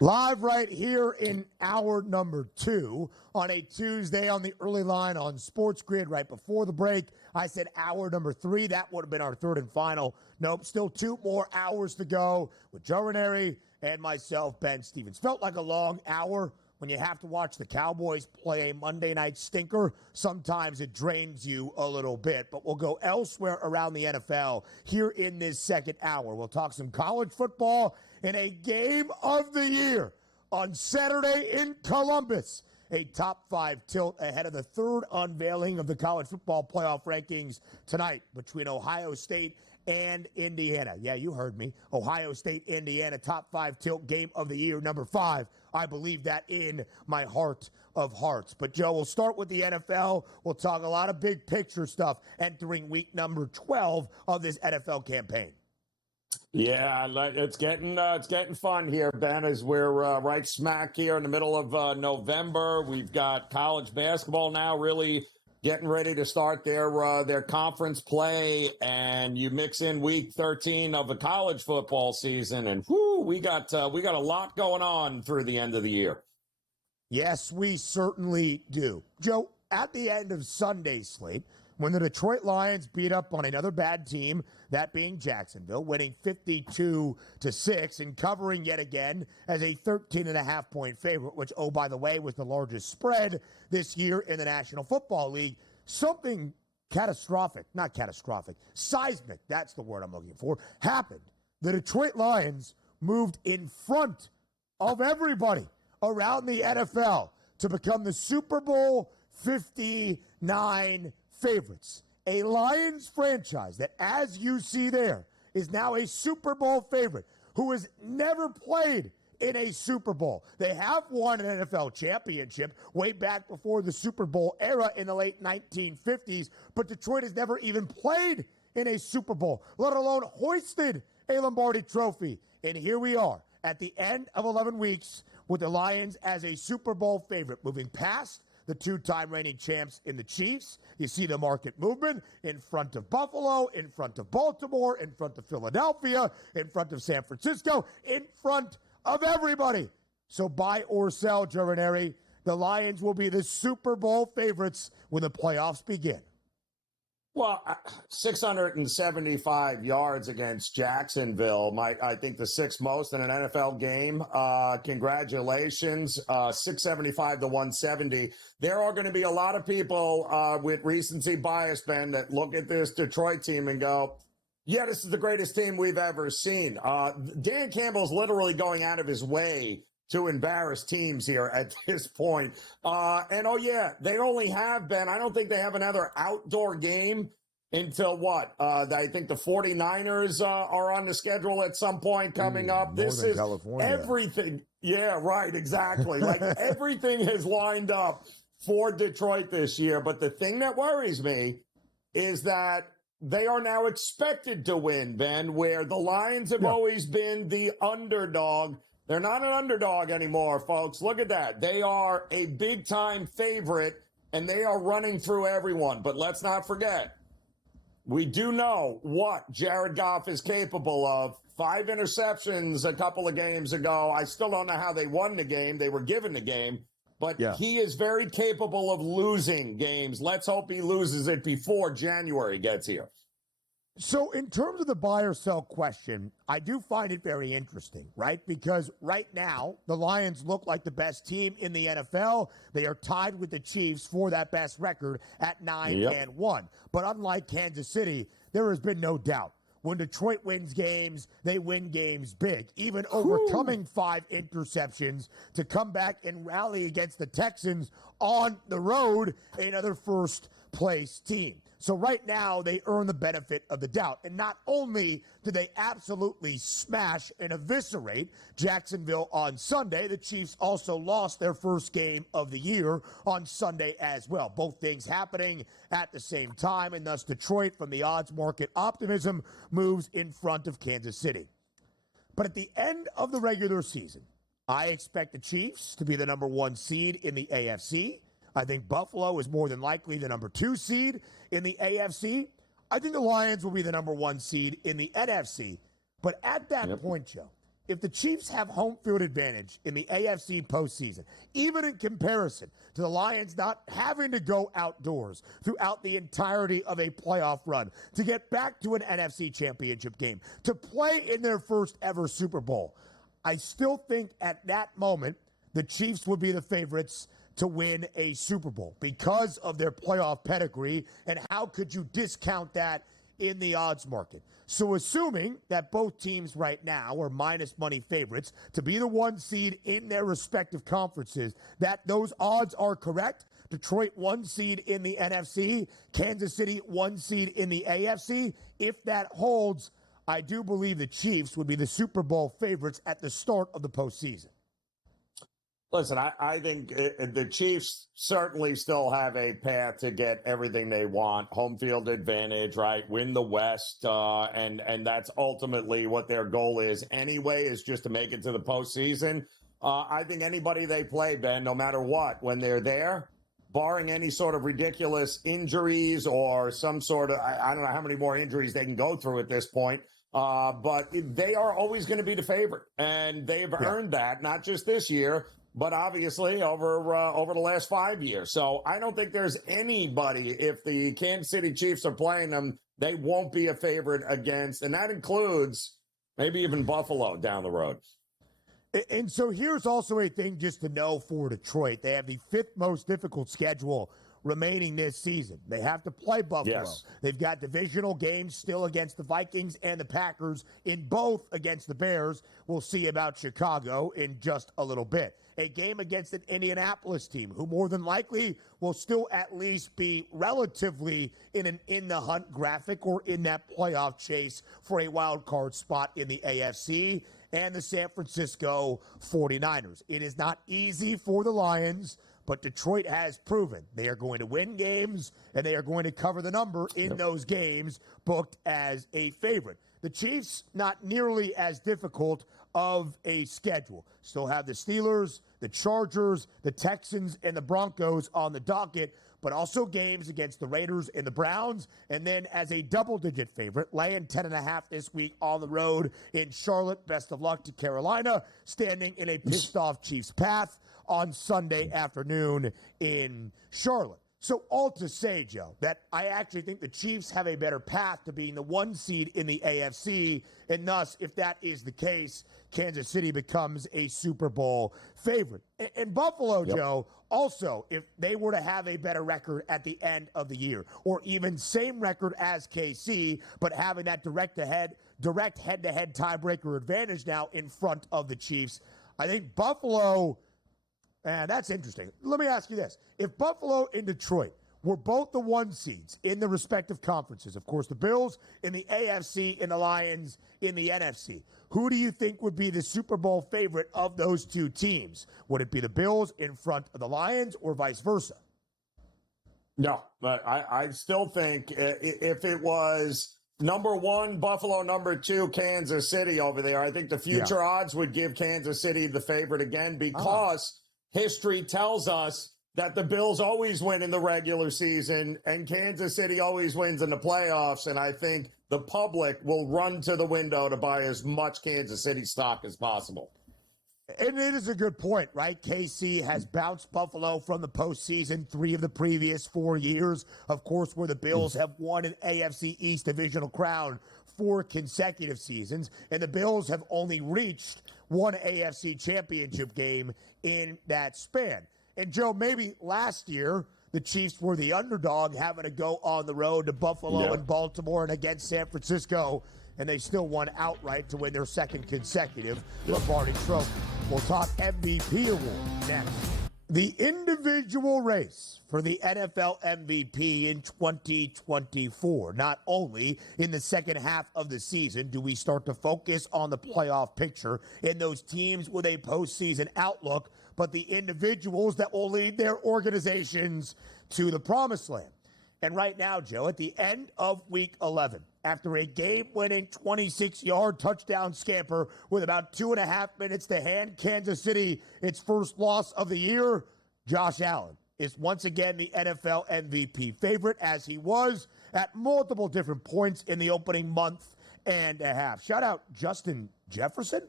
Live right here in hour number 2 on a Tuesday on the early line on Sports Grid right before the break. I said hour number 3. That would have been our third and final. Nope, still 2 more hours to go with Joe Raineri and myself, Ben Stevens. Felt like a long hour when you have to watch the Cowboys play a Monday night stinker. Sometimes it drains you a little bit, but we'll go elsewhere around the NFL here in this second hour. We'll talk some college football in a game of the year on Saturday in Columbus. A top 5 tilt ahead of the third unveiling of the college football playoff rankings tonight between Ohio State and Indiana. Yeah, you heard me. Ohio State, Indiana, top 5 tilt game of the year, number 5. I believe that in my heart of hearts. But, Joe, we'll start with the NFL. We'll talk a lot of big picture stuff entering week number 12 of this NFL campaign. Yeah, it's getting fun here, Ben, as we're right smack here in the middle of November. We've got college basketball now really getting ready to start their conference play, and you mix in week 13 of the college football season, and we got a lot going on through the end of the year. Yes, we certainly do. Joe, at the end of Sunday's slate, when the Detroit Lions beat up on another bad team, that being Jacksonville, winning 52-6 and covering yet again as a 13.5-point favorite, which, oh, by the way, was the largest spread this year in the National Football League. Something seismic, that's the word I'm looking for, happened. The Detroit Lions moved in front of everybody around the NFL to become the Super Bowl 59 favorites. A Lions franchise that, as you see there, is now a Super Bowl favorite who has never played in a Super Bowl. They have won an NFL championship way back before the Super Bowl era in the late 1950s, but Detroit has never even played in a Super Bowl, let alone hoisted a Lombardi trophy. And here we are at the end of 11 weeks with the Lions as a Super Bowl favorite, moving past the 2-time reigning champs in the Chiefs. You see the market movement in front of Buffalo, in front of Baltimore, in front of Philadelphia, in front of San Francisco, in front of everybody. So buy or sell, Joe Raineri. The Lions will be the Super Bowl favorites when the playoffs begin. Well, 675 yards against Jacksonville, I think the 6th most in an NFL game. Congratulations, 675 to 170. There are going to be a lot of people with recency bias, Ben, that look at this Detroit team and go, yeah, this is the greatest team we've ever seen. Dan Campbell's literally going out of his way to embarrass teams here at this point. And, oh, yeah, they only have, Ben, I don't think they have another outdoor game until what? I think the 49ers are on the schedule at some point coming up. This is California. Everything. Yeah, right, exactly. Like everything has lined up for Detroit this year. But the thing that worries me is that they are now expected to win, Ben, where the Lions have always been the underdog. They're not an underdog anymore, folks. Look at that. They are a big-time favorite, and they are running through everyone. But let's not forget, we do know what Jared Goff is capable of. 5 interceptions a couple of games ago. I still don't know how they won the game. They were given the game. But he is very capable of losing games. Let's hope he loses it before January gets here. So in terms of the buy or sell question, I do find it very interesting, right? Because right now, the Lions look like the best team in the NFL. They are tied with the Chiefs for that best record at 9-1. But unlike Kansas City, there has been no doubt. When Detroit wins games, they win games big, even overcoming 5 interceptions to come back and rally against the Texans on the road, another first-place team. So right now, they earn the benefit of the doubt. And not only did they absolutely smash and eviscerate Jacksonville on Sunday, the Chiefs also lost their first game of the year on Sunday as well. Both things happening at the same time, and thus Detroit, from the odds market optimism, moves in front of Kansas City. But at the end of the regular season, I expect the Chiefs to be the number 1 seed in the AFC. I think Buffalo is more than likely the number 2 seed in the AFC. I think the Lions will be the number 1 seed in the NFC. But at that point, Joe, if the Chiefs have home field advantage in the AFC postseason, even in comparison to the Lions not having to go outdoors throughout the entirety of a playoff run to get back to an NFC championship game, to play in their first ever Super Bowl, I still think at that moment the Chiefs would be the favorites to win a Super Bowl because of their playoff pedigree, and how could you discount that in the odds market? So assuming that both teams right now are minus money favorites to be the 1 seed in their respective conferences, that those odds are correct. Detroit 1 seed in the NFC, Kansas City 1 seed in the AFC. If that holds, I do believe the Chiefs would be the Super Bowl favorites at the start of the postseason. Listen, I think the Chiefs certainly still have a path to get everything they want. Home field advantage, right? Win the West, and that's ultimately what their goal is anyway, is just to make it to the postseason. I think anybody they play, Ben, no matter what, when they're there, barring any sort of ridiculous injuries or some sort of, I don't know how many more injuries they can go through at this point, but they are always going to be the favorite. And they've earned that, not just this year, but obviously over the last 5 years. So I don't think there's anybody, if the Kansas City Chiefs are playing them, they won't be a favorite against. And that includes maybe even Buffalo down the road. And so here's also a thing just to know for Detroit. They have the 5th most difficult schedule remaining this season. They have to play Buffalo. Yes. They've got divisional games still against the Vikings and the Packers, in both against the Bears. We'll see about Chicago in just a little bit. A game against an Indianapolis team who more than likely will still at least be relatively in the hunt graphic or in that playoff chase for a wild card spot in the AFC, and the San Francisco 49ers. It is not easy for the Lions, but Detroit has proven they are going to win games and they are going to cover the number in those games, booked as a favorite. The Chiefs, not nearly as difficult of a schedule. Still have the Steelers, the Chargers, the Texans, and the Broncos on the docket, but also games against the Raiders and the Browns. And then as a double-digit favorite, laying 10.5 this week on the road in Charlotte. Best of luck to Carolina, standing in a pissed-off Chiefs path on Sunday afternoon in Charlotte. So all to say, Joe, that I actually think the Chiefs have a better path to being the 1 seed in the AFC, and thus, if that is the case, Kansas City becomes a Super Bowl favorite. And Buffalo, Joe, also, if they were to have a better record at the end of the year, or even same record as KC, but having that direct head-to-head tiebreaker advantage now in front of the Chiefs, I think Buffalo... And that's interesting. Let me ask you this. If Buffalo and Detroit were both the 1 seeds in the respective conferences, of course, the Bills in the AFC and the Lions in the NFC, who do you think would be the Super Bowl favorite of those two teams? Would it be the Bills in front of the Lions or vice versa? No, but I still think if it was number 1, Buffalo, number 2, Kansas City over there, I think the future odds would give Kansas City the favorite again, because history tells us that the Bills always win in the regular season and Kansas City always wins in the playoffs. And I think the public will run to the window to buy as much Kansas City stock as possible. And it is a good point, right? KC has bounced Buffalo from the postseason 3 of the previous 4 years, of course, where the Bills have won an AFC East divisional crown 4 consecutive seasons, and the Bills have only reached 1 AFC championship game in that span. And, Joe, maybe last year the Chiefs were the underdog, having to go on the road to Buffalo and Baltimore and against San Francisco, and they still won outright to win their 2nd consecutive Lombardi Trophy. We'll talk MVP award next. The individual race for the NFL MVP in 2024. Not only in the second half of the season do we start to focus on the playoff picture in those teams with a postseason outlook, but the individuals that will lead their organizations to the promised land. And right now, Joe, at the end of Week 11, after a game-winning 26-yard touchdown scamper with about 2.5 minutes to hand Kansas City its first loss of the year, Josh Allen is once again the NFL MVP favorite, as he was at multiple different points in the opening month and a half. Shout out Justin Jefferson,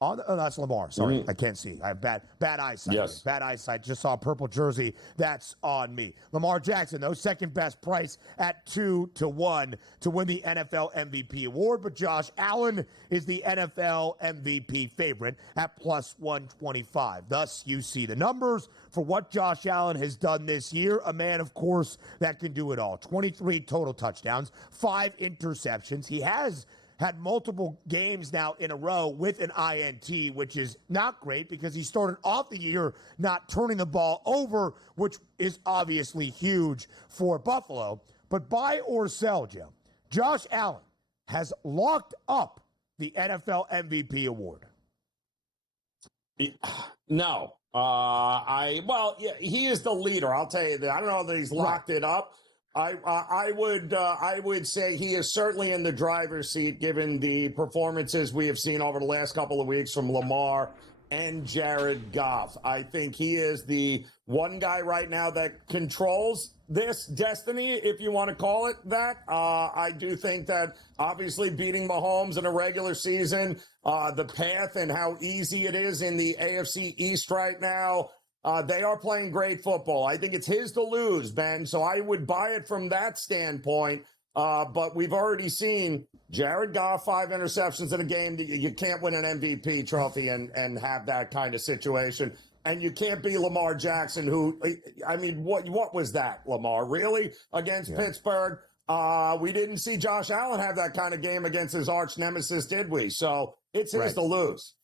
Oh, that's Lamar. Sorry, I can't see. I have bad eyesight. Yes. Bad eyesight. Just saw a purple jersey. That's on me. Lamar Jackson, though, second best price at 2-1 to win the NFL MVP award. But Josh Allen is the NFL MVP favorite at plus 125. Thus, you see the numbers for what Josh Allen has done this year. A man, of course, that can do it all. 23 total touchdowns, 5 interceptions. He has had multiple games now in a row with an INT, which is not great because he started off the year not turning the ball over, which is obviously huge for Buffalo. But buy or sell, Joe, Josh Allen has locked up the NFL MVP award. No. Yeah, he is the leader. I'll tell you that. I don't know that he's locked it up. I would say he is certainly in the driver's seat given the performances we have seen over the last couple of weeks from Lamar and Jared Goff. I think he is the one guy right now that controls this destiny, if you want to call it that. I do think that obviously beating Mahomes in a regular season, the path and how easy it is in the AFC East right now, they are playing great football. I think it's his to lose, Ben, so I would buy it from that standpoint. But we've already seen Jared Goff, 5 interceptions in a game. You can't win an MVP trophy and have that kind of situation. And you can't be Lamar Jackson, who, I mean, what was that, Lamar? Really? Against Pittsburgh? We didn't see Josh Allen have that kind of game against his arch nemesis, did we? So it's his to lose.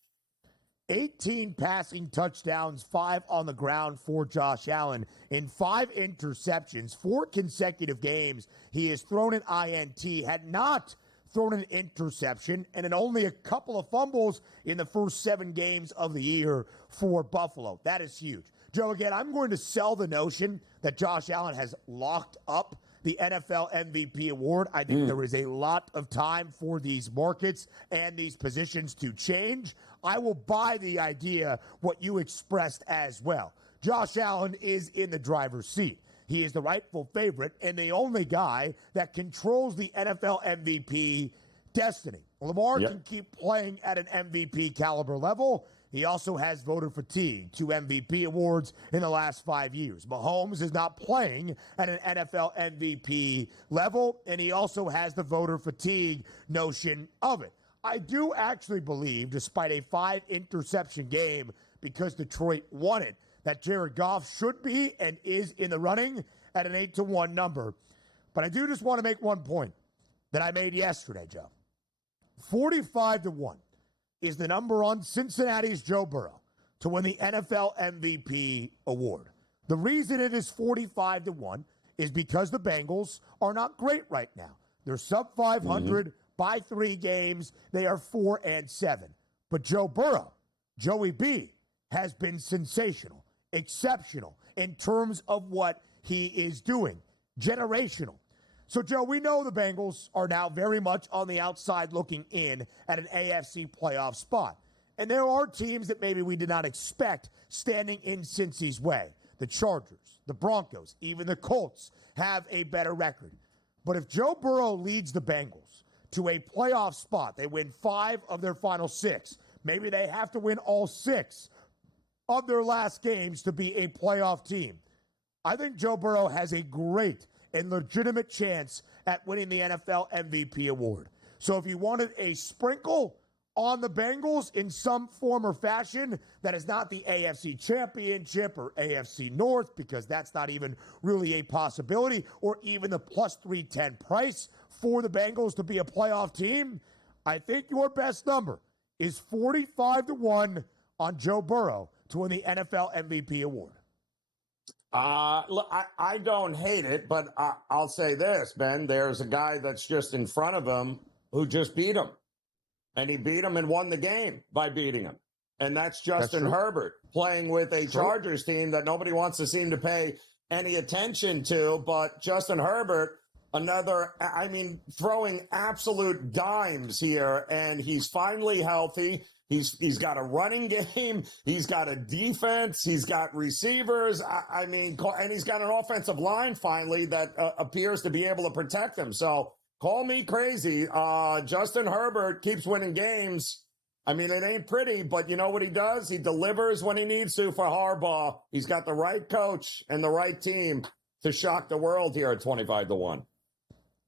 18 passing touchdowns, 5 on the ground for Josh Allen in 5 interceptions, 4 consecutive games. He has thrown an INT, had not thrown an interception, and in only a couple of fumbles in the first 7 games of the year for Buffalo. That is huge. Joe, again, I'm going to sell the notion that Josh Allen has locked up the NFL MVP award. I think there is a lot of time for these markets and these positions to change. I will buy the idea, what you expressed as well. Josh Allen is in the driver's seat. He is the rightful favorite and the only guy that controls the NFL MVP destiny. Lamar can keep playing at an MVP caliber level. He also has voter fatigue, 2 MVP awards in the last 5 years. Mahomes is not playing at an NFL MVP level, and he also has the voter fatigue notion of it. I do actually believe, despite a 5-interception game, because Detroit won it, that Jared Goff should be and is in the running at an 8-1 number. But I do just want to make one point that I made yesterday, Joe. 45-1 is the number on Cincinnati's Joe Burrow to win the NFL MVP award. The reason it is 45-1 is because the Bengals are not great right now. They're sub 500 by 3 games. They are 4-7. But Joe Burrow, Joey B, has been sensational, exceptional in terms of what he is doing, generational. So, Joe, we know the Bengals are now very much on the outside looking in at an AFC playoff spot. And there are teams that maybe we did not expect standing in Cincy's way. The Chargers, the Broncos, even the Colts have a better record. But if Joe Burrow leads the Bengals to a playoff spot, they win 5 of their final 6. Maybe they have to win all 6 of their last games to be a playoff team. I think Joe Burrow has a great and legitimate chance at winning the NFL MVP award. So if you wanted a sprinkle on the Bengals in some form or fashion that is not the AFC Championship or AFC North, because that's not even really a possibility, or even the plus 310 price for the Bengals to be a playoff team, I think your best number is 45-1 on Joe Burrow to win the NFL MVP award. Look, I don't hate it, but I'll say this, Ben. There's a guy that's just in front of him who just beat him. And he beat him and won the game by beating him. And that's Justin Herbert playing with a Chargers team that nobody wants to seem to pay any attention to. But Justin Herbert, throwing absolute dimes here. And he's finally healthy. He's got a running game. He's got a defense. He's got receivers. And he's got an offensive line finally that appears to be able to protect him. So call me crazy. Justin Herbert keeps winning games. I mean, it ain't pretty, but you know what he does? He delivers when he needs to for Harbaugh. He's got the right coach and the right team to shock the world here at 25-1.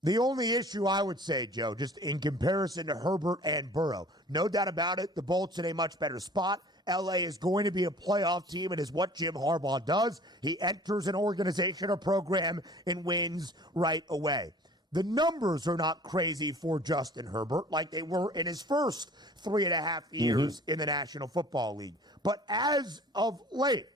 The only issue I would say, Joe, just in comparison to Herbert and Burrow, no doubt about it, the Bolts in a much better spot. LA is going to be a playoff team. It is what Jim Harbaugh does. He enters an organization or program and wins right away. The numbers are not crazy for Justin Herbert like they were in his first 3.5 years in the National Football League. But as of late,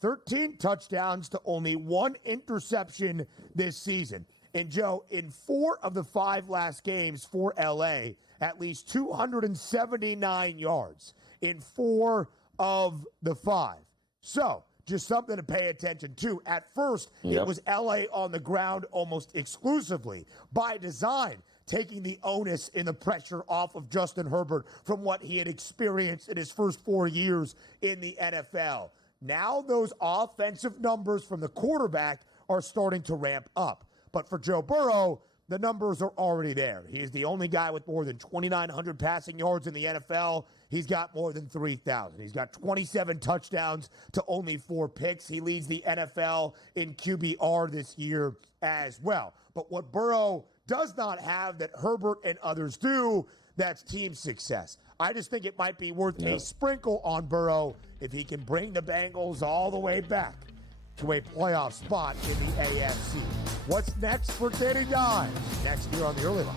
13 touchdowns to only 1 interception this season. And, Joe, in 4 of the 5 last games for L.A., at least 279 yards in 4 of the 5. So, just something to pay attention to. At first, it was L.A. on the ground almost exclusively by design, taking the onus and the pressure off of Justin Herbert from what he had experienced in his first 4 years in the NFL. Now those offensive numbers from the quarterback are starting to ramp up. But for Joe Burrow, the numbers are already there. He is the only guy with more than 2,900 passing yards in the NFL. He's got more than 3,000. He's got 27 touchdowns to only 4 picks. He leads the NFL in QBR this year as well. But what Burrow does not have that Herbert and others do, that's team success. I just think it might be worth a sprinkle on Burrow if he can bring the Bengals all the way back to a playoff spot in the AFC. What's next for Danny Dimes? Next year on the Early Line.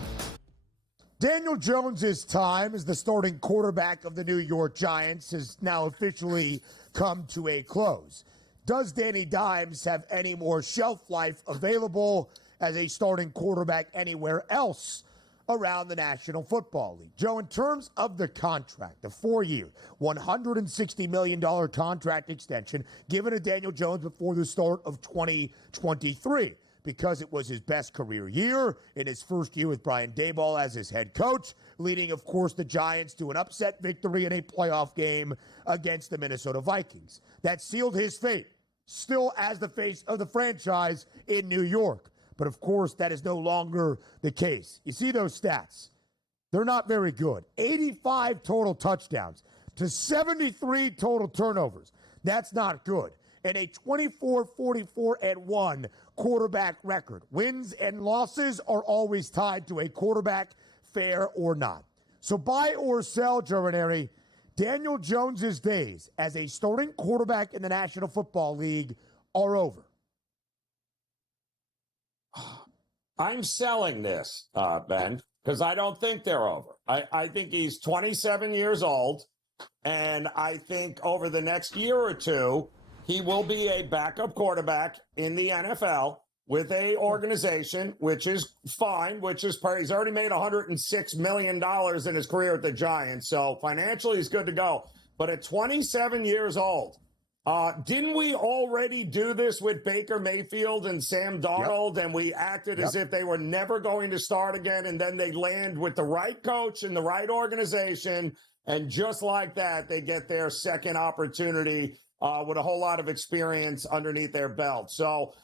Daniel Jones' time as the starting quarterback of the New York Giants has now officially come to a close. Does Danny Dimes have any more shelf life available as a starting quarterback anywhere else around the National Football League? Joe, in terms of the contract, the 4-year, $160 million contract extension given to Daniel Jones before the start of 2023, because it was his best career year in his first year with Brian Daboll as his head coach, leading, of course, the Giants to an upset victory in a playoff game against the Minnesota Vikings. That sealed his fate, still as the face of the franchise in New York. But, of course, that is no longer the case. You see those stats. They're not very good. 85 total touchdowns to 73 total turnovers. That's not good. And a 24-44-1 quarterback record. Wins and losses are always tied to a quarterback, fair or not. So buy or sell, Joe Raineri, Daniel Jones' days as a starting quarterback in the National Football League are over. I'm selling this, Ben, because I don't think they're over. I think he's 27 years old, and I think over the next year or two, he will be a backup quarterback in the NFL with a organization, which is fine, he's already made $106 million in his career at the Giants, so financially he's good to go. But at 27 years old, didn't we already do this with Baker Mayfield and Sam Darnold, and we acted as if they were never going to start again, and then they land with the right coach and the right organization, and just like that, they get their second opportunity with a whole lot of experience underneath their belt. So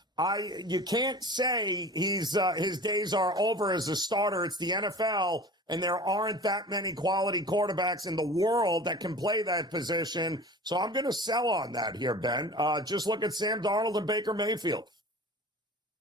you can't say his days are over as a starter. It's the NFL, and there aren't that many quality quarterbacks in the world that can play that position. So I'm going to sell on that here, Ben. Just look at Sam Darnold and Baker Mayfield.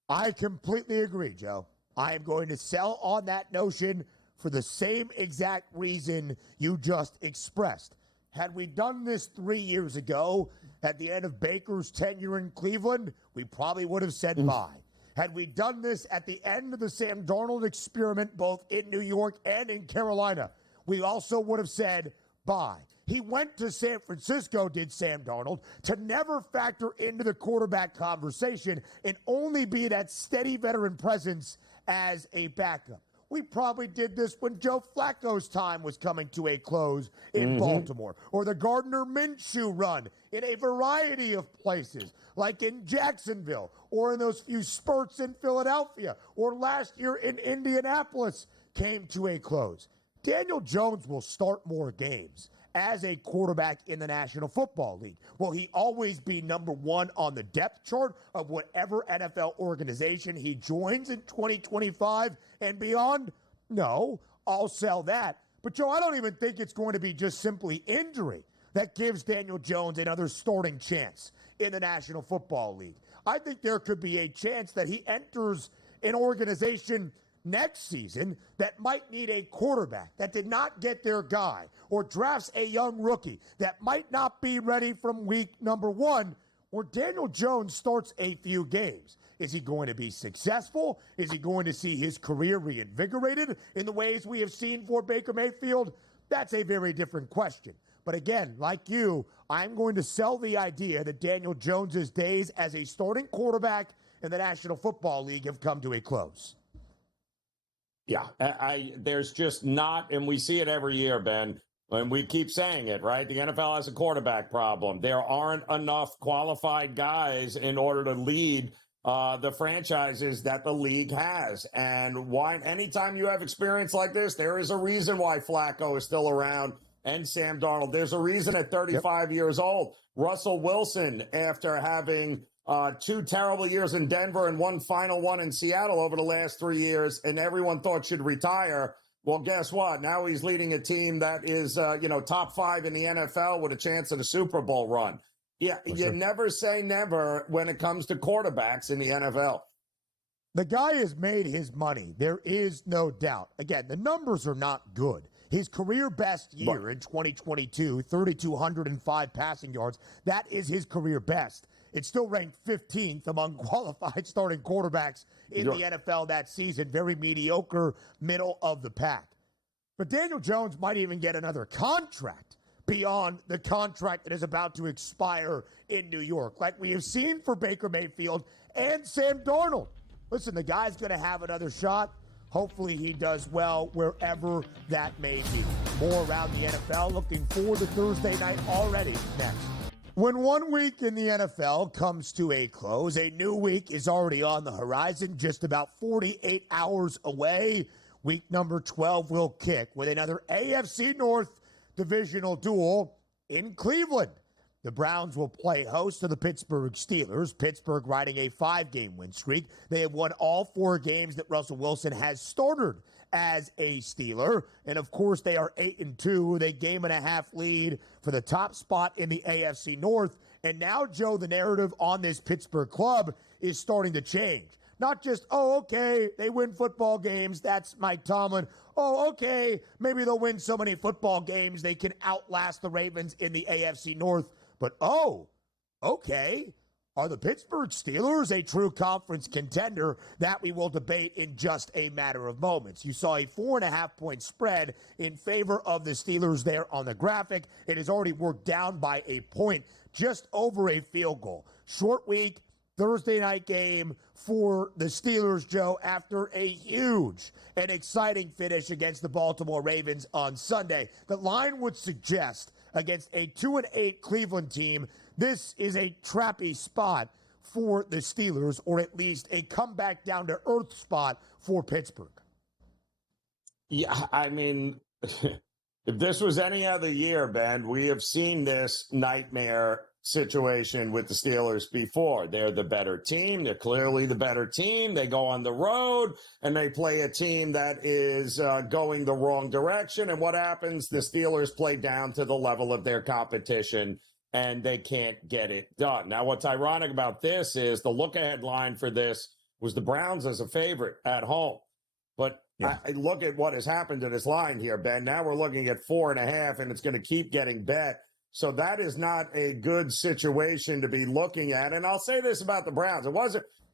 I completely agree, Joe. I am going to sell on that notion for the same exact reason you just expressed. Had we done this 3 years ago at the end of Baker's tenure in Cleveland, we probably would have said bye. Had we done this at the end of the Sam Darnold experiment, both in New York and in Carolina, we also would have said bye. He went to San Francisco, did Sam Darnold, to never factor into the quarterback conversation and only be that steady veteran presence as a backup. We probably did this when Joe Flacco's time was coming to a close in Baltimore, or the Gardner Minshew run in a variety of places, like in Jacksonville, or in those few spurts in Philadelphia, or last year in Indianapolis came to a close. Daniel Jones will start more games as a quarterback in the National Football League. Will he always be number one on the depth chart of whatever NFL organization he joins in 2025 and beyond? No, I'll sell that. But, Joe, I don't even think it's going to be just simply injury that gives Daniel Jones another starting chance in the National Football League. I think there could be a chance that he enters an organization next season that might need a quarterback that did not get their guy, or drafts a young rookie that might not be ready from week number 1, or Daniel Jones starts a few games. Is he going to be successful? Is he going to see his career reinvigorated in the ways we have seen for Baker Mayfield? That's a very different question. But again, like you, I'm going to sell the idea that Daniel Jones's days as a starting quarterback in the National Football League have come to a close. Yeah, there's just not, and we see it every year, Ben, and we keep saying it, right? The NFL has a quarterback problem. There aren't enough qualified guys in order to lead the franchises that the league has. And anytime you have experience like this, there is a reason why Flacco is still around and Sam Darnold. There's a reason at 35 years old, Russell Wilson, after having 2 terrible years in Denver and one final one in Seattle over the last 3 years, and everyone thought should retire. Well, guess what? Now he's leading a team that is, top 5 in the NFL with a chance at a Super Bowl run. Yeah, you never say never when it comes to quarterbacks in the NFL. The guy has made his money. There is no doubt. Again, the numbers are not good. His career best year in 2022, 3,205 passing yards. That is his career best. It's still ranked 15th among qualified starting quarterbacks in the NFL that season. Very mediocre, middle of the pack. But Daniel Jones might even get another contract beyond the contract that is about to expire in New York, like we have seen for Baker Mayfield and Sam Darnold. Listen, the guy's going to have another shot. Hopefully he does well wherever that may be. More around the NFL. Looking forward to Thursday night already next. When 1 week in the NFL comes to a close, a new week is already on the horizon, just about 48 hours away. Week number 12 will kick with another AFC North divisional duel in Cleveland. The Browns will play host to the Pittsburgh Steelers. Pittsburgh riding a 5-game win streak. They have won all 4 games that Russell Wilson has started as a Steeler. And of course, they are 8-2 with a 1.5-game lead for the top spot in the AFC North. And now, Joe, the narrative on this Pittsburgh club is starting to change. Not just, okay, they win football games. That's Mike Tomlin. Okay, maybe they'll win so many football games they can outlast the Ravens in the AFC North. But, okay, are the Pittsburgh Steelers a true conference contender? That we will debate in just a matter of moments. You saw a 4.5-point spread in favor of the Steelers there on the graphic. It has already worked down by a point, just over a field goal. Short week, Thursday night game for the Steelers, Joe, after a huge and exciting finish against the Baltimore Ravens on Sunday. The line would suggest against a 2-8 Cleveland team, this is a trappy spot for the Steelers, or at least a comeback down to earth spot for Pittsburgh. Yeah, I mean, if this was any other year, Ben, we have seen this nightmare situation with the Steelers before. They're the better team. They're clearly the better team. They go on the road and they play a team that is going the wrong direction. And what happens? The Steelers play down to the level of their competition and they can't get it done. Now, what's ironic about this is the look-ahead line for this was the Browns as a favorite at home. But I look at what has happened to this line here, Ben. Now we're looking at 4.5, and it's going to keep getting bet. So that is not a good situation to be looking at. And I'll say this about the Browns.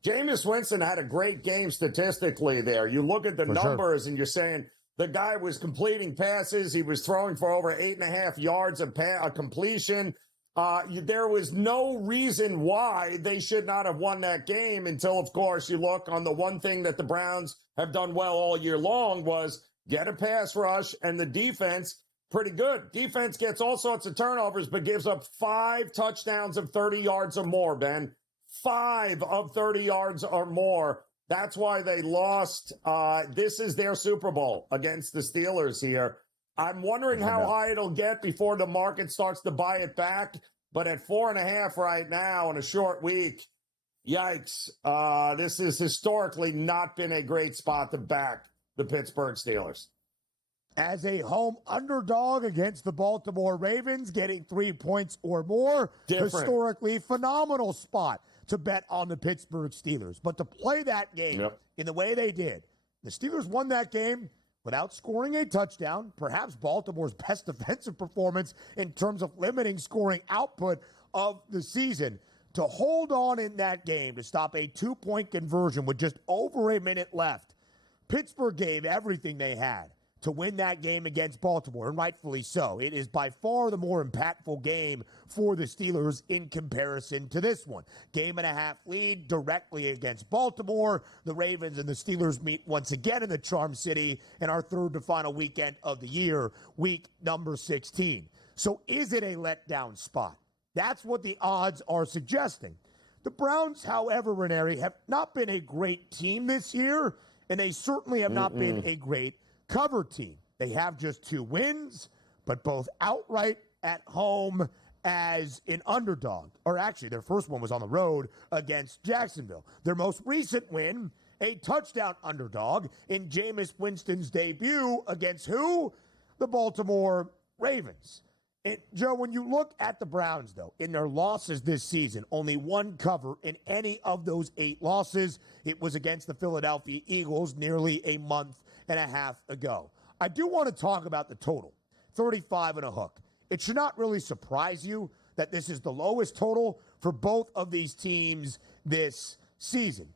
Jameis Winston had a great game statistically there. You look at the numbers and you're saying the guy was completing passes. He was throwing for over 8.5 yards a completion. There was no reason why they should not have won that game until, of course, you look on the one thing that the Browns have done well all year long was get a pass rush, and the defense pretty good. Defense gets all sorts of turnovers, but gives up 5 touchdowns of 30 yards or more, Ben. 5 of 30 yards or more. That's why they lost. This is their Super Bowl against the Steelers here. I'm wondering how high it'll get before the market starts to buy it back. But at 4.5 right now in a short week, yikes. This has historically not been a great spot to back the Pittsburgh Steelers. as a home underdog against the Baltimore Ravens, getting 3 points or more. Different. Historically phenomenal spot to bet on the Pittsburgh Steelers. But to play that game in the way they did, the Steelers won that game without scoring a touchdown, perhaps Baltimore's best defensive performance in terms of limiting scoring output of the season. To hold on in that game, to stop a 2-point conversion with just over a minute left, Pittsburgh gave everything they had to win that game against Baltimore, and rightfully so. It is by far the more impactful game for the Steelers in comparison to this one. Game and a half lead directly against Baltimore. The Ravens and the Steelers meet once again in the Charm City in our third to final weekend of the year, week number 16. So is it a letdown spot? That's what the odds are suggesting. The Browns, however, Raineri, have not been a great team this year, and they certainly have not been a great cover team. They have just 2 wins, but both outright at home as an underdog. Or actually, their first one was on the road against Jacksonville. Their most recent win, a touchdown underdog in Jameis Winston's debut against who? The Baltimore Ravens. And Joe, when you look at the Browns, though, in their losses this season, only 1 cover in any of those 8 losses. It was against the Philadelphia Eagles nearly a month and a half ago. I do want to talk about the total, 35 and a hook. It should not really surprise you that this is the lowest total for both of these teams this season.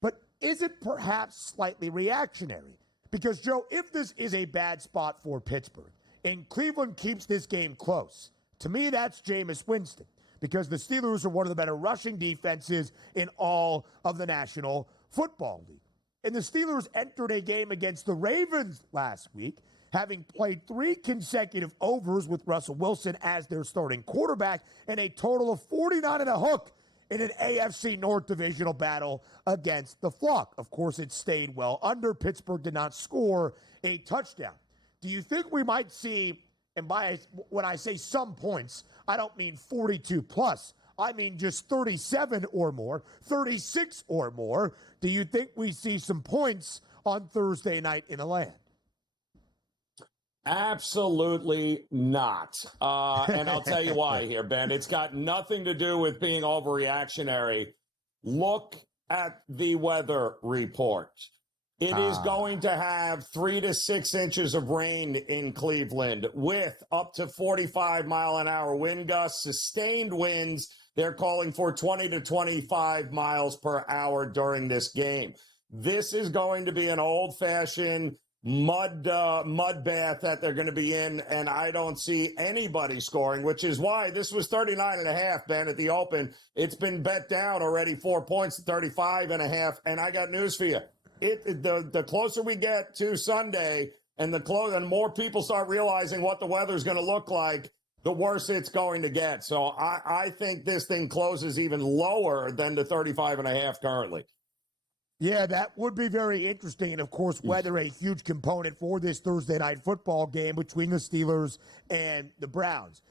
But is it perhaps slightly reactionary? Because, Joe, if this is a bad spot for Pittsburgh and Cleveland keeps this game close, to me that's Jameis Winston, because the Steelers are one of the better rushing defenses in all of the National Football League. And the Steelers entered a game against the Ravens last week, having played 3 consecutive overs with Russell Wilson as their starting quarterback, and a total of 49 and a hook in an AFC North divisional battle against the Flock. Of course, it stayed well under. Pittsburgh did not score a touchdown. Do you think we might see, and when I say some points, I don't mean 42 plus, I mean just 37 or more, 36 or more. Do you think we see some points on Thursday night in the land? Absolutely not. And I'll tell you why here, Ben. It's got nothing to do with being overreactionary. Look at the weather report. It is going to have 3 to 6 inches of rain in Cleveland with up to 45-mile-an-hour wind gusts, sustained winds. They're calling for 20 to 25 miles per hour during this game. This is going to be an old-fashioned mud bath that they're going to be in, and I don't see anybody scoring, which is why this was 39.5, Ben, at the open. It's been bet down already 4 points to 35.5, and I got news for you. The closer we get to Sunday and and more people start realizing what the weather's going to look like, the worse it's going to get. So I think this thing closes even lower than the 35.5 currently. Yeah, that would be very interesting. And, of course, weather a huge component for this Thursday night football game between the Steelers and the Browns.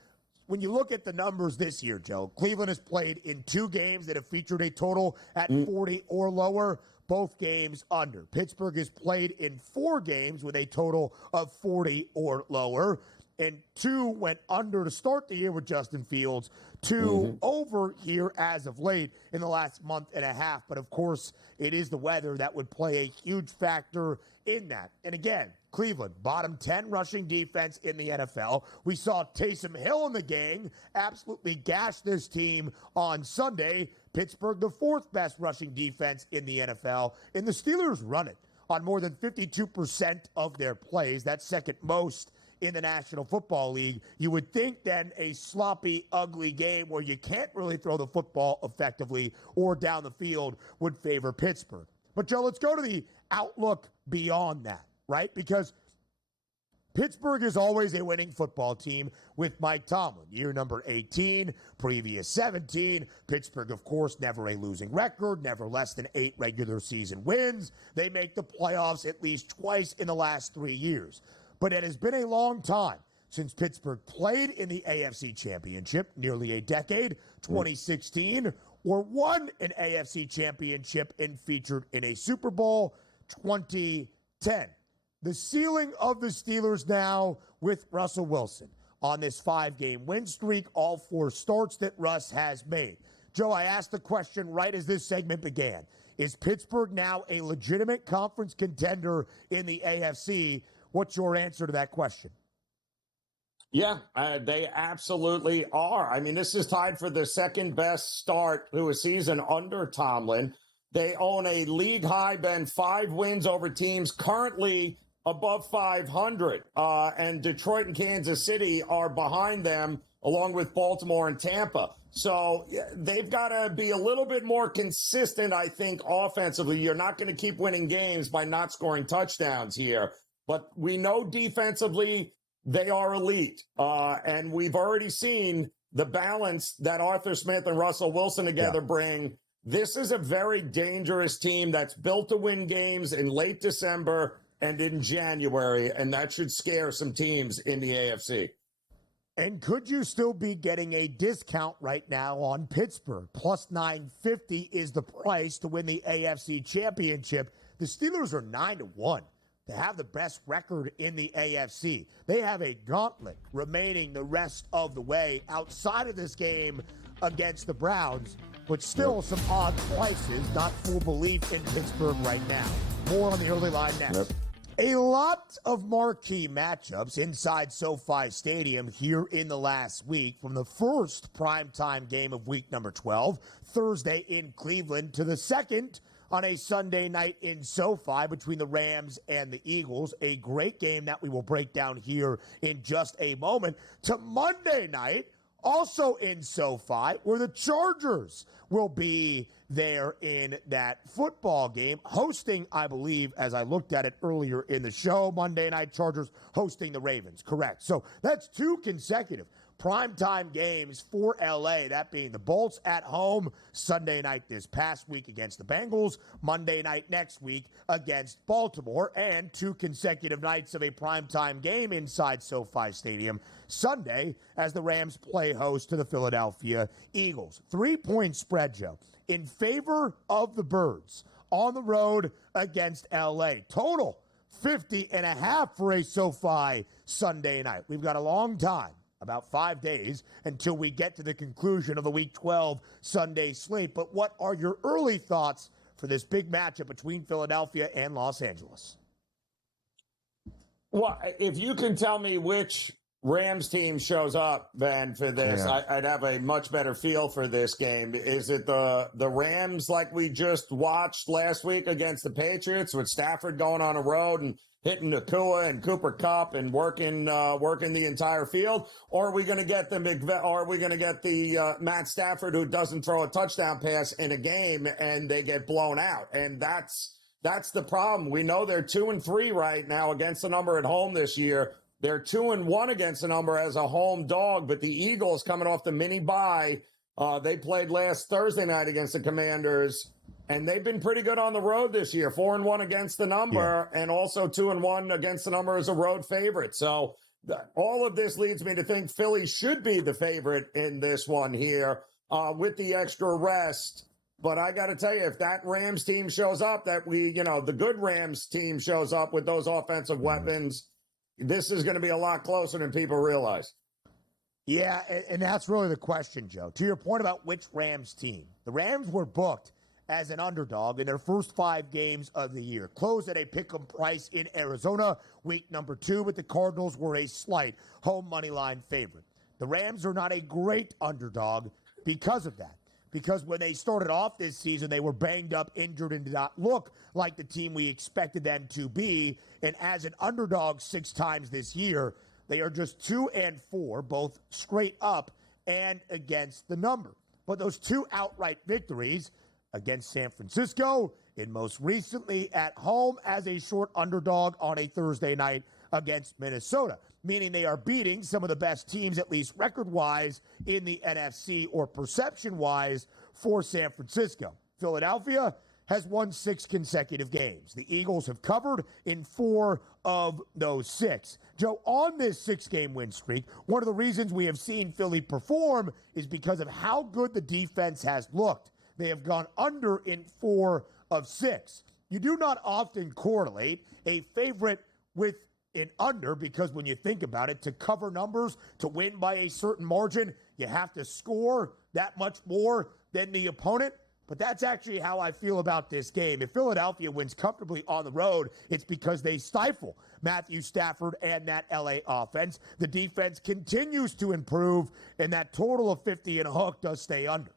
When you look at the numbers this year, Joe, Cleveland has played in 2 games that have featured a total at 40 or lower, both games under. Pittsburgh has played in 4 games with a total of 40 or lower, and 2 went under to start the year with Justin Fields, 2 over here as of late in the last month and a half. But, of course, it is the weather that would play a huge factor in that. And, again, Cleveland, bottom 10 rushing defense in the NFL. We saw Taysom Hill and the gang absolutely gash this team on Sunday. Pittsburgh, the 4th best rushing defense in the NFL. And the Steelers run it on more than 52% of their plays. That's second most in the National Football League. You would think then a sloppy, ugly game where you can't really throw the football effectively or down the field would favor Pittsburgh. But, Joe, let's go to the outlook beyond that, right? Because Pittsburgh is always a winning football team with Mike Tomlin. Year number 18, previous 17. Pittsburgh, of course, never a losing record, never less than 8 regular season wins. They make the playoffs at least twice in the last 3 years. But it has been a long time since Pittsburgh played in the AFC Championship, nearly a decade, 2016, or won an AFC Championship and featured in a Super Bowl, 2010. the ceiling of the Steelers now with Russell Wilson on this 5-game win streak, all 4 starts that Russ has made. Joe, I asked the question right as this segment began. Is Pittsburgh now a legitimate conference contender in the AFC? What's your answer to that question? Yeah, they absolutely are. I mean, this is tied for the second best start to a season under Tomlin. They own a league high, Ben, 5 wins over teams currently above 500. And Detroit and Kansas City are behind them, along with Baltimore and Tampa. So they've got to be a little bit more consistent, I think, offensively. You're not going to keep winning games by not scoring touchdowns here. But we know defensively they are elite. And we've already seen the balance that Arthur Smith and Russell Wilson together bring. This is a very dangerous team that's built to win games in late December and in January, and that should scare some teams in the AFC. And could you still be getting a discount right now on Pittsburgh? Plus 950 is the price to win the AFC Championship. The Steelers are 9-1 to have the best record in the AFC. They have a gauntlet remaining the rest of the way outside of this game against the Browns, but still some odd prices, not full belief in Pittsburgh right now. More on the early line next. A lot of marquee matchups inside SoFi Stadium here in the last week, from the first primetime game of week number 12, Thursday in Cleveland, to the second on a Sunday night in SoFi between the Rams and the Eagles. A great game that we will break down here in just a moment, to Monday night, also in SoFi, where the Chargers will be there in that football game, hosting, I believe, as I looked at it earlier in the show, Monday night Chargers hosting the Ravens. Correct. So that's 2 consecutive primetime games for LA, that being the Bolts at home Sunday night this past week against the Bengals, Monday night next week against Baltimore, and 2 consecutive nights of a primetime game inside SoFi Stadium Sunday as the Rams play host to the Philadelphia Eagles. 3-point spread, Joe, in favor of the Birds on the road against LA. Total 50.5 for a SoFi Sunday night. We've got a long time, about 5 days, until we get to the conclusion of the Week 12 Sunday slate. But what are your early thoughts for this big matchup between Philadelphia and Los Angeles? Well, if you can tell me which Rams team shows up, then for this, I'd have a much better feel for this game. Is it the Rams like we just watched last week against the Patriots, with Stafford going on a road and hitting Nakua and Cooper Kupp and working the entire field? Or are we going to get the Matt Stafford who doesn't throw a touchdown pass in a game and they get blown out? And that's the problem. We know they're 2-3 right now against the number at home this year. They're 2-1 against the number as a home dog, but the Eagles, coming off the mini bye, they played last Thursday night against the Commanders, and they've been pretty good on the road this year. 4-1 against the number, and also 2-1 against the number as a road favorite. So all of this leads me to think Philly should be the favorite in this one here with the extra rest. But I got to tell you, if that Rams team shows up, the good Rams team shows up with those offensive weapons, this is going to be a lot closer than people realize. Yeah, and that's really the question, Joe. To your point about which Rams team, the Rams were booked as an underdog in their first 5 games of the year. Closed at a pick'em price in Arizona, week number 2, but the Cardinals were a slight home money line favorite. The Rams are not a great underdog because of that. Because when they started off this season, they were banged up, injured, and did not look like the team we expected them to be. And as an underdog 6 times this year, they are just 2-4, both straight up and against the number. But those 2 outright victories against San Francisco, and most recently at home as a short underdog on a Thursday night against Minnesota, meaning they are beating some of the best teams, at least record-wise, in the NFC, or perception-wise, for San Francisco. Philadelphia has won 6 consecutive games. The Eagles have covered in 4 of those 6. Joe, on this 6-game win streak, one of the reasons we have seen Philly perform is because of how good the defense has looked. They have gone under in 4 of 6. You do not often correlate a favorite with an under, because when you think about it, to cover numbers, to win by a certain margin, you have to score that much more than the opponent. But that's actually how I feel about this game. If Philadelphia wins comfortably on the road, it's because they stifle Matthew Stafford and that LA offense. The defense continues to improve, and that total of 50 and a hook does stay under.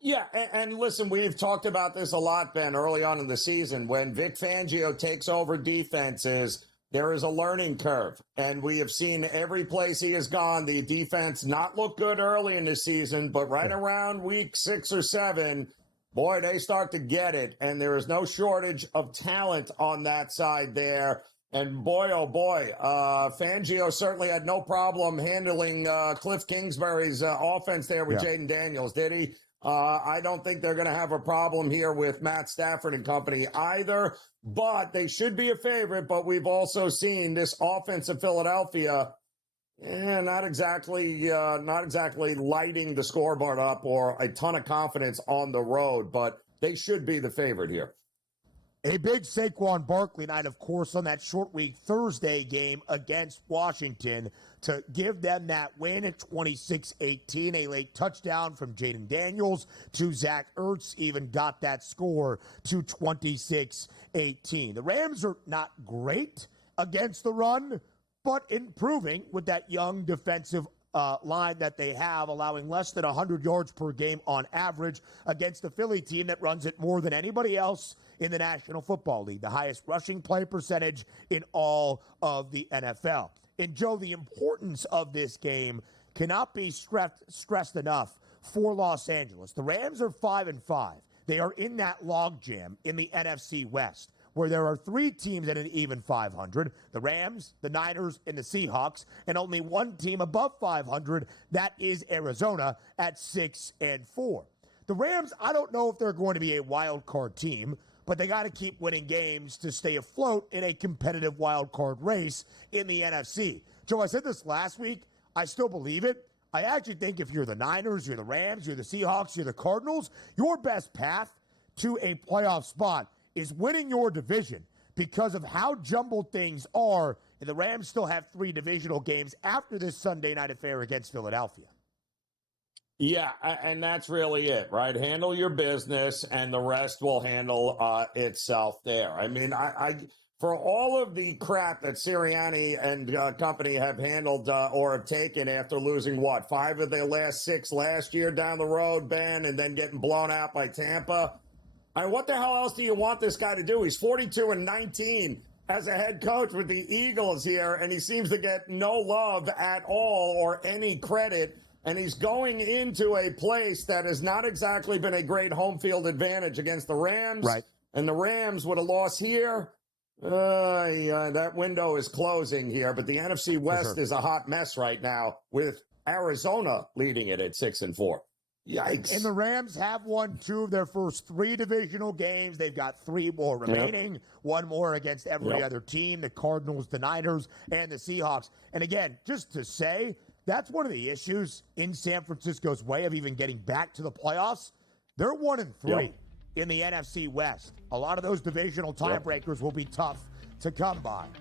Yeah, and listen, we've talked about this a lot, Ben, early on in the season. When Vic Fangio takes over defenses, there is a learning curve. And we have seen every place he has gone, the defense not look good early in the season, but right around week 6 or 7, boy, they start to get it. And there is no shortage of talent on that side there. And boy, oh boy, Fangio certainly had no problem handling Cliff Kingsbury's offense there with Jaden Daniels, did he? I don't think they're going to have a problem here with Matt Stafford and company either, but they should be a favorite. But we've also seen this offense of Philadelphia, not exactly lighting the scoreboard up or a ton of confidence on the road, but they should be the favorite here. A big Saquon Barkley night, of course, on that short week Thursday game against Washington to give them that win at 26-18. A late touchdown from Jaden Daniels to Zach Ertz even got that score to 26-18. The Rams are not great against the run, but improving with that young defensive line that they have, allowing less than 100 yards per game on average against the Philly team that runs it more than anybody else in the National Football League, the highest rushing play percentage in all of the NFL. And, Joe, the importance of this game cannot be stressed enough for Los Angeles. The Rams are 5-5. They are in that logjam in the NFC West, where there are 3 teams at an even 500, the Rams, the Niners, and the Seahawks, and only one team above 500, that is Arizona at 6-4. The Rams, I don't know if they're going to be a wild card team, but they got to keep winning games to stay afloat in a competitive wild card race in the NFC. Joe, I said this last week. I still believe it. I actually think if you're the Niners, you're the Rams, you're the Seahawks, you're the Cardinals, your best path to a playoff spot is winning your division because of how jumbled things are. And the Rams still have 3 divisional games after this Sunday night affair against Philadelphia. Yeah, and that's really it, right? Handle your business, and the rest will handle itself there. I mean, I for all of the crap that Sirianni and company have handled or have taken after losing, 5 of their last 6 last year down the road, Ben, and then getting blown out by Tampa. I mean, what the hell else do you want this guy to do? He's 42-19 as a head coach with the Eagles here, and he seems to get no love at all or any credit. And he's going into a place that has not exactly been a great home field advantage against the Rams. Right. And the Rams with a loss here, that window is closing here. But the NFC West is a hot mess right now with Arizona leading it at 6-4. Yikes. And the Rams have won 2 of their first 3 divisional games. They've got 3 more remaining, 1 more against every other team, the Cardinals, the Niners, and the Seahawks. And again, just to say, that's one of the issues in San Francisco's way of even getting back to the playoffs. They're 1-3 in the NFC West. A lot of those divisional tiebreakers will be tough to come by.